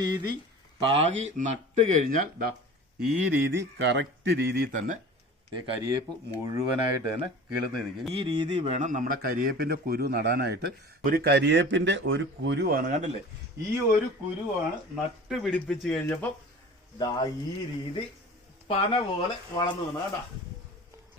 രീതി പാകി നട്ട് കഴിഞ്ഞാൽ ദാ ഈ രീതി കറക്റ്റ് രീതിയിൽ തന്നെ ഈ കരിയേപ്പ് മുഴുവനായിട്ട് തന്നെ കിളുന്ന് നിൽക്കും. ഈ രീതി വേണം നമ്മുടെ കരിയേപ്പിന്റെ കുരു നടാനായിട്ട്. ഒരു കരിയേപ്പിന്റെ ഒരു കുരുവാണ്, കണ്ടല്ലേ, ഈ ഒരു കുരുവാണ് നട്ട് പിടിപ്പിച്ച് കഴിഞ്ഞപ്പോൾ ദാ ഈ രീതി പന പോലെ വളർന്നു വന്നത് കേട്ടോ.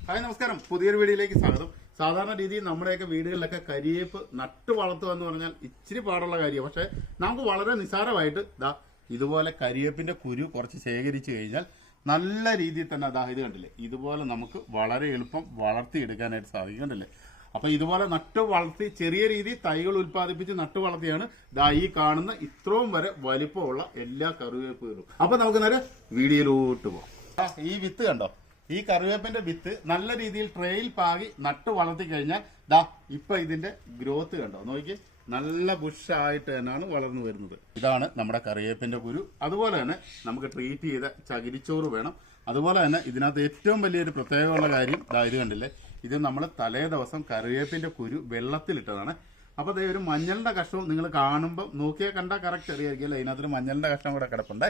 ഹായ്, നമസ്കാരം, പുതിയൊരു വീഡിയോയിലേക്ക് സ്വാഗതം. സാധാരണ രീതിയിൽ നമ്മുടെയൊക്കെ വീടുകളിലൊക്കെ കരിയേപ്പ് നട്ട് വളർത്തുക എന്ന് പറഞ്ഞാൽ ഇച്ചിരി പാടുള്ള കാര്യമാണ്. പക്ഷെ നമുക്ക് വളരെ നിസ്സാരമായിട്ട് ദാ ഇതുപോലെ കരിയേപ്പിന്റെ കുരു കുറച്ച് ശേഖരിച്ചു കഴിഞ്ഞാൽ നല്ല രീതിയിൽ തന്നെ അതാ ഇത് കണ്ടില്ലേ, ഇതുപോലെ നമുക്ക് വളരെ എളുപ്പം വളർത്തിയെടുക്കാനായിട്ട് സാധിക്കും. കണ്ടില്ലേ, അപ്പൊ ഇതുപോലെ നട്ട് വളർത്തി ചെറിയ രീതിയിൽ തൈകൾ ഉൽപ്പാദിപ്പിച്ച് നട്ട് വളർത്തിയാണ് ദാ ഈ കാണുന്ന ഇത്രയും വരെ വലിപ്പമുള്ള എല്ലാ കറിവേപ്പുകളും. അപ്പൊ നമുക്ക് നേരെ വീഡിയോയിലോട്ട് പോകാം. ഈ വിത്ത് കണ്ടോ, ഈ കറിവേപ്പിന്റെ വിത്ത് നല്ല രീതിയിൽ ട്രേയിൽ പാകി നട്ട് വളർത്തി കഴിഞ്ഞാൽ ദാ ഇപ്പൊ ഇതിന്റെ ഗ്രോത്ത് കണ്ടോ, നോക്കി നല്ല ബുഷായിട്ട് തന്നെയാണ് വളർന്നു വരുന്നത്. ഇതാണ് നമ്മുടെ കറിവേപ്പിന്റെ കുരു. അതുപോലെ തന്നെ നമുക്ക് ട്രീറ്റ് ചെയ്ത ചകിരിച്ചോറ് വേണം. അതുപോലെ തന്നെ ഇതിനകത്ത് ഏറ്റവും വലിയൊരു പ്രത്യേകമുള്ള കാര്യം ദാ ഇത് കണ്ടില്ലേ, ഇത് നമ്മൾ തലേ ദിവസം കറിവേപ്പിന്റെ കുരു വെള്ളത്തിലിട്ടതാണ്. അപ്പോൾ അതേ ഒരു മഞ്ഞളിന്റെ കഷ്ണവും നിങ്ങൾ കാണുമ്പോൾ നോക്കിയാൽ കണ്ടാൽ കറക്റ്റ് അറിയായിരിക്കും അല്ലേ, ഇതിനകത്തൊരു മഞ്ഞളിന്റെ കഷ്ണം കൂടെ കിടപ്പുണ്ട്.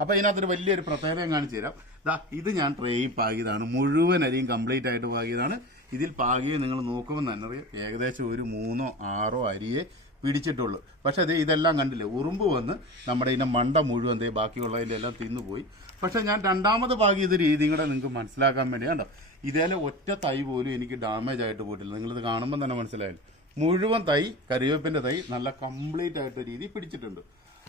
അപ്പോൾ ഇതിനകത്തൊരു വലിയൊരു പ്രത്യേകത കാണിച്ചു തരാം. ദാ ഇത് ഞാൻ ട്രേയിൽ പാകിയതാണ്, മുഴുവൻ അരിയും കംപ്ലീറ്റ് ആയിട്ട് പാകിയതാണ്. ഇതിൽ പാകിയെ നിങ്ങൾ നോക്കുമ്പോൾ തന്നെ അറിയാം ഏകദേശം ഒരു 3-6 അരിയെ പിടിച്ചിട്ടുള്ളൂ. പക്ഷെ അതേ ഇതെല്ലാം കണ്ടില്ലേ, ഉറുമ്പ് വന്ന് നമ്മുടെ ഇതിൻ്റെ മണ്ട മുഴുവൻ എന്തേ ബാക്കിയുള്ളതിൻ്റെ എല്ലാം തിന്നുപോയി. പക്ഷെ ഞാൻ രണ്ടാമത് പാകിയത് രീതിയും കൂടെ നിങ്ങൾക്ക് മനസ്സിലാക്കാൻ വേണ്ടി കണ്ടോ, ഇതേലെ ഒറ്റ തൈ പോലും എനിക്ക് ഡാമേജ് ആയിട്ട് പോയിട്ടില്ല. നിങ്ങളിത് കാണുമ്പോൾ തന്നെ മനസ്സിലായാലും മുഴുവൻ തൈ കറിവേപ്പിൻ്റെ തൈ നല്ല കംപ്ലീറ്റ് ആയിട്ട് രീതി പിടിച്ചിട്ടുണ്ട്.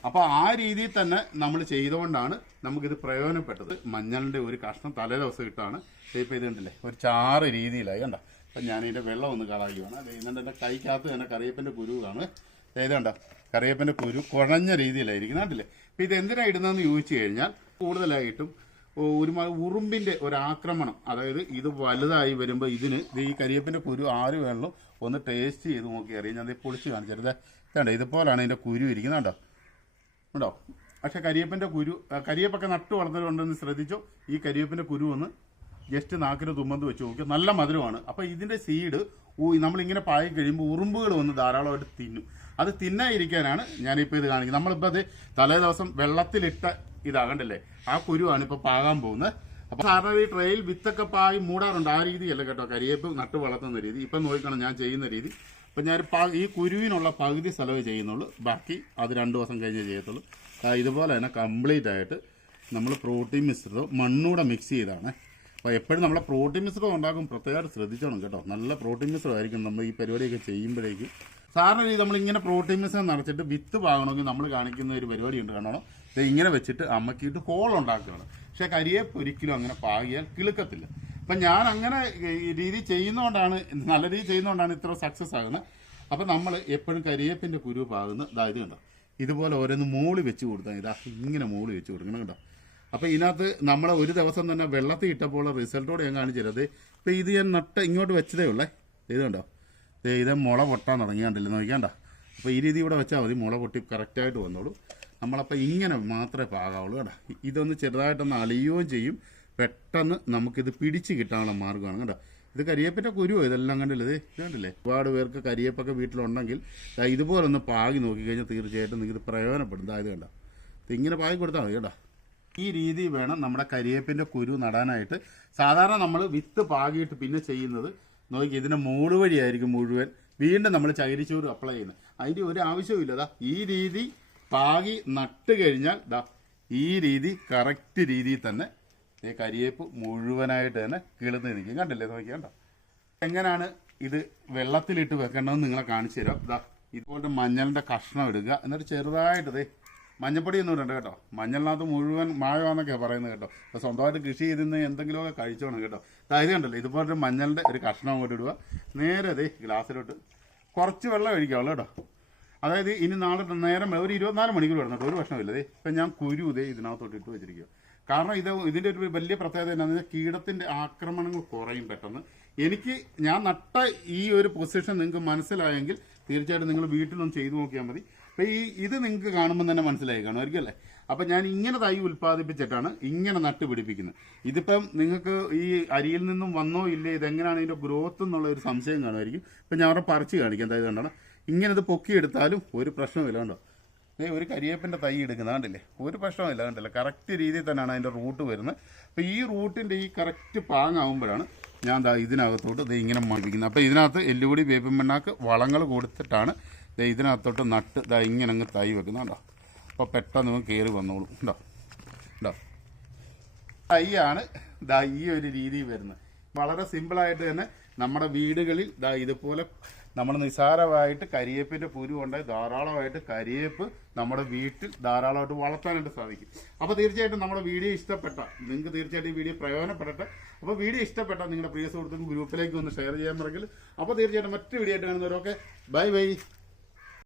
അപ്പോൾ ആ രീതിയിൽ തന്നെ നമ്മൾ ചെയ്തുകൊണ്ടാണ് നമുക്കിത് പ്രയോജനപ്പെട്ടത്. മഞ്ഞളിൻ്റെ ഒരു കഷ്ണം തലേ ദിവസം ഇട്ടാണ് ഇപ്പോൾ ഇത് കണ്ടില്ലേ ഒരു ചാറ് രീതിയിലായി കണ്ട. അപ്പം ഞാനിതിൻ്റെ വെള്ളം ഒന്ന് കളയുകയാണ്. അത് എന്നിട്ട് എൻ്റെ കൈക്കകത്ത് തന്നെ കറിവേപ്പിൻ്റെ കുരു ആണ് ചെയ്തണ്ട. കറിവേപ്പിൻ്റെ കുരു കുഴഞ്ഞ രീതിയിലായിരിക്കും കണ്ടില്ലേ. അപ്പം ഇത് എന്തിനാണ് ഇടുന്നതെന്ന് ചോദിച്ചു കഴിഞ്ഞാൽ കൂടുതലായിട്ടും ഒരുമാതിരി ഉറുമ്പിൻ്റെ ഒരാക്രമണം, അതായത് ഇത് വലുതായി വരുമ്പോൾ ഇതിന് ഈ കരിവേപ്പിൻ്റെ കുരു ആര് വേണമല്ലോ ഒന്ന് ടേസ്റ്റ് ചെയ്ത് നോക്കി അറിയാം. ഞാൻ പൊളിച്ച് കാണിച്ചത് ഇതേണ്ട, ഇതുപോലാണ് ഇതിൻ്റെ കുരു ഇരിക്കുന്നത് കേട്ടോ ഉണ്ടോ. പക്ഷെ കരിവേപ്പിൻ്റെ കുരു, കരിവേപ്പൊക്കെ നട്ട് വളർന്നതുകൊണ്ടെന്ന് ശ്രദ്ധിച്ചോ, ഈ കരിവേപ്പിൻ്റെ കുരു ഒന്ന് ജസ്റ്റ് നാക്കിന് തുമ്പന്ത് വെച്ച് നോക്കിയോ, നല്ല മധുരമാണ്. അപ്പോൾ ഇതിൻ്റെ സീഡ് നമ്മളിങ്ങനെ പായി കഴിയുമ്പോൾ ഉറുമ്പുകൾ വന്ന് ധാരാളമായിട്ട് തിന്നും. അത് തിന്നായിരിക്കാനാണ് ഞാനിപ്പോൾ ഇത് കാണിക്കുന്നത്. നമ്മളിപ്പോൾ അത് തലേ ദിവസം വെള്ളത്തിലിട്ട ഇതാകണ്ടല്ലേ, ആ കുരുവാണ് ഇപ്പോൾ പാകാൻ പോകുന്നത്. അപ്പോൾ സാധാരണ ഈ ട്രെയിൽ വിത്തൊക്കെ പായി മൂടാറുണ്ട്, ആ രീതിയല്ല കേട്ടോ കരിവേപ്പ് നട്ട് വളർത്തുന്ന രീതി. ഇപ്പം നോക്കണം ഞാൻ ചെയ്യുന്ന രീതി. അപ്പം ഞാൻ ഈ കുരുവിനുള്ള പകുതി സ്ഥലമേ ചെയ്യുന്നുള്ളൂ, ബാക്കി അത് 2 ദിവസം കഴിഞ്ഞേ ചെയ്യത്തുള്ളൂ. ഇതുപോലെ തന്നെ കംപ്ലീറ്റ് ആയിട്ട് നമ്മൾ പ്രോട്ടീൻ മിശ്രിതം മണ്ണൂടെ മിക്സ് ചെയ്താണ്. അപ്പോൾ എപ്പോഴും നമ്മളെ പ്രോട്ടീൻ മിശ്രിതം ഉണ്ടാക്കും പ്രത്യേകമായിട്ട് ശ്രദ്ധിച്ചോണം കേട്ടോ. നല്ല പ്രോട്ടീൻ മിശ്രിതമായിരിക്കും നമ്മൾ ഈ പരിപാടിയൊക്കെ ചെയ്യുമ്പോഴേക്കും. സാധാരണ രീതി നമ്മളിങ്ങനെ പ്രോട്ടീൻ മിശ്രിതം നിറച്ചിട്ട് വിത്ത് പാകണമെങ്കിൽ നമ്മൾ കാണിക്കുന്ന ഒരു പരിപാടിയുണ്ട്, കാണണം. ഇത് ഇങ്ങനെ വെച്ചിട്ട് അമ്മക്കിയിട്ട് ഹോൾ ഉണ്ടാക്കുകയാണ്. പക്ഷേ കരിയേപ്പ് ഒരിക്കലും അങ്ങനെ പാകിയാൽ കിളുക്കത്തില്ല. അപ്പം ഞാൻ അങ്ങനെ രീതി ചെയ്യുന്നതുകൊണ്ടാണ്, നല്ല രീതി ചെയ്യുന്നതുകൊണ്ടാണ് ഇത്ര സക്സസ് ആകുന്നത്. അപ്പം നമ്മൾ എപ്പോഴും കരിയേപ്പിൻ്റെ കുരു പാകുന്ന അതായത് കണ്ടോ, ഇതുപോലെ ഓരോന്ന് മൂളി വെച്ച് കൊടുത്താൽ ഇതാ ഇങ്ങനെ മൂളി വെച്ച് കൊടുക്കണം കേട്ടോ. അപ്പോൾ ഇതിനകത്ത് നമ്മൾ ഒരു ദിവസം തന്നെ വെള്ളത്തിൽ ഇട്ടപ്പോൾ റിസൾട്ടോടെ ഞാൻ കാണിച്ചു തരാം. ഇപ്പം ഇത് ഞാൻ നട്ട് ഇങ്ങോട്ട് വെച്ചതേ ഉള്ളേ, ഇത് കണ്ടോ, ഇത് മുള പൊട്ടാൻ തുടങ്ങിയാണ്ടല്ലോ നോക്കിയാണ്ട. അപ്പോൾ ഈ രീതി ഇവിടെ വെച്ചാൽ മതി, മുള പൊട്ടി കറക്റ്റായിട്ട് വന്നോളൂ. നമ്മളപ്പോൾ ഇങ്ങനെ മാത്രമേ പാകാവുള്ളൂ കേട്ടോ. ഇതൊന്ന് ചെറുതായിട്ടൊന്ന് അളിയുകയും ചെയ്യും, പെട്ടെന്ന് നമുക്കിത് പിടിച്ച് കിട്ടാനുള്ള മാർഗ്ഗമാണ് കേട്ടോ. ഇത് കരിയേപ്പിൻ്റെ കുരുവോ ഇതെല്ലാം കണ്ടില്ലേ, ഇത് കണ്ടില്ലേ. ഒരുപാട് പേർക്ക് കരിയേപ്പൊക്കെ വീട്ടിലുണ്ടെങ്കിൽ ഇതുപോലെ ഒന്ന് പാകി നോക്കിക്കഴിഞ്ഞാൽ തീർച്ചയായിട്ടും നിങ്ങൾക്ക് പ്രയോജനപ്പെടും. അതായത് കണ്ടോ, ഇങ്ങനെ പാകി കൊടുത്താൽ മതി കേട്ടോ. ഈ രീതി വേണം നമ്മുടെ കരിയേപ്പിൻ്റെ കുരു നടാനായിട്ട്. സാധാരണ നമ്മൾ വിത്ത് പാകിയിട്ട് പിന്നെ ചെയ്യുന്നത് നോക്കി ഇതിൻ്റെ മൂട് വഴിയായിരിക്കും മുഴുവൻ വീണ്ടും നമ്മൾ ചകിരിച്ചോറ് അപ്ലൈ ചെയ്യുന്നത്. അതിൻ്റെ ഒരു ആവശ്യവും ഇല്ല. ഈ രീതി പാകി നട്ട് കഴിഞ്ഞാൽ ദാ ഈ രീതി കറക്റ്റ് രീതിയിൽ തന്നെ ഈ കരിയേപ്പ് മുഴുവനായിട്ട് തന്നെ കിളുന്ന് നിൽക്കും. കണ്ടില്ലേ, നോക്കിയാണ്ട. എങ്ങനെയാണ് ഇത് വെള്ളത്തിലിട്ട് വെക്കേണ്ടതെന്ന് നിങ്ങളെ കാണിച്ചു തരാം. ഇതാ ഇതുപോലത്തെ മഞ്ഞളിൻ്റെ കഷ്ണം എടുക്കുക, എന്നിട്ട് ചെറുതായിട്ട് മഞ്ഞപ്പൊടി ഒന്നും ഇടണ്ട കേട്ടോ. മഞ്ഞളിനകത്ത് മുഴുവൻ മായമാണെന്നൊക്കെയാണ് പറയുന്നത് കേട്ടോ. അപ്പോൾ സ്വന്തമായിട്ട് കൃഷി ചെയ്തിരുന്ന എന്തെങ്കിലുമൊക്കെ കഴിച്ചോണം കേട്ടോ. അതായത് കണ്ടല്ലോ, ഇതുപോലത്തെ മഞ്ഞളിൻ്റെ ഒരു കഷ്ണം അങ്ങോട്ട് ഇടുക, നേരെ ഗ്ലാസ്സിലോട്ട് കുറച്ച് വെള്ളം ഒഴിക്കാവുള്ളൂ കേട്ടോ. അതായത് ഇനി നാളെ നേരം ഒരു 24 മണിക്കൂർ കിടന്നിട്ട് ഒരു പ്രശ്നമില്ല. ഇപ്പം ഞാൻ കുരു ഇതിനകത്തോട്ട് ഇട്ട് വെച്ചിരിക്കുക. കാരണം ഇതിൻ്റെ ഒരു വലിയ പ്രത്യേകത എന്താണെന്ന് വെച്ചാൽ കീടത്തിൻ്റെ ആക്രമണങ്ങൾ കുറയും പെട്ടെന്ന്. ഞാൻ നട്ട ഈ ഒരു പൊസിഷൻ നിങ്ങൾക്ക് മനസ്സിലായെങ്കിൽ തീർച്ചയായിട്ടും നിങ്ങൾ വീട്ടിലൊന്ന് ചെയ്തു നോക്കിയാൽ മതി. അപ്പം ഇത് നിങ്ങൾക്ക് കാണുമ്പോൾ തന്നെ മനസ്സിലായി കാണുമായിരിക്കും അല്ലേ. അപ്പം ഞാൻ ഇങ്ങനെ തൈ ഉൽപ്പാദിപ്പിച്ചിട്ടാണ് ഇങ്ങനെ നട്ട് പിടിപ്പിക്കുന്നത്. ഇതിപ്പം നിങ്ങൾക്ക് ഈ അരിയിൽ നിന്നും വന്നോ ഇല്ലേ, ഇതെങ്ങനെയാണ് ഇതിൻ്റെ ഗ്രോത്ത് എന്നുള്ള ഒരു സംശയം കാണുമായിരിക്കും. ഇപ്പം ഞാൻ അവിടെ പറിച്ച് കാണിക്കാം. അതായത് കണ്ടോ, ഇങ്ങനെ ഇത് പൊക്കിയെടുത്താലും ഒരു പ്രശ്നമില്ല കണ്ടോ. ഒരു കരിയേപ്പിൻ്റെ തൈ എടുക്കുന്നത് കണ്ടില്ലേ, ഒരു പ്രശ്നമില്ല കണ്ടില്ലേ, കറക്റ്റ് രീതിയിൽ തന്നെയാണ് അതിൻ്റെ റൂട്ട് വരുന്നത്. അപ്പോൾ ഈ റൂട്ടിൻ്റെ ഈ കറക്റ്റ് പാങ്ങാകുമ്പോഴാണ് ഞാൻ ഇതിനകത്തോട്ട് ഇങ്ങനെ മണിപ്പിക്കുന്നത്. അപ്പോൾ ഇതിനകത്ത് എല്ലുപൊടി വേപ്പിൻ പിണ്ണാക്ക് വളങ്ങൾ കൊടുത്തിട്ടാണ് ഇതിനകത്തോട്ട് നട്ട് ഇങ്ങനെ അങ്ങ് തൈ വെക്കുന്നുണ്ടോ. അപ്പോൾ പെട്ടെന്ന് കയറി വന്നോളും. ഉണ്ടോ ഉണ്ടോ, തൈയാണ് ഈ ഒരു രീതി വരുന്നത്. വളരെ സിമ്പിളായിട്ട് തന്നെ നമ്മുടെ വീടുകളിൽ ഇതുപോലെ നമ്മൾ നിസ്സാരമായിട്ട് കരിയേപ്പിൻ്റെ കുരു ഉണ്ടായി ധാരാളമായിട്ട് കരിയേപ്പ് നമ്മുടെ വീട്ടിൽ ധാരാളമായിട്ട് വളർത്താനായിട്ട് സാധിക്കും. അപ്പോൾ തീർച്ചയായിട്ടും നമ്മുടെ വീഡിയോ ഇഷ്ടപ്പെട്ട നിങ്ങൾക്ക് തീർച്ചയായിട്ടും ഈ വീഡിയോ പ്രയോജനപ്പെടട്ടെ. അപ്പോൾ വീഡിയോ ഇഷ്ടപ്പെട്ട നിങ്ങളുടെ പ്രിയ സുഹൃത്തുക്കളും ഗ്രൂപ്പിലേക്ക് ഒന്ന് ഷെയർ ചെയ്യാൻ മറക്കല്. അപ്പോൾ തീർച്ചയായിട്ടും മറ്റു വീഡിയോ ആയിട്ട് കാണുന്നവരൊക്കെ ബൈ ബൈ.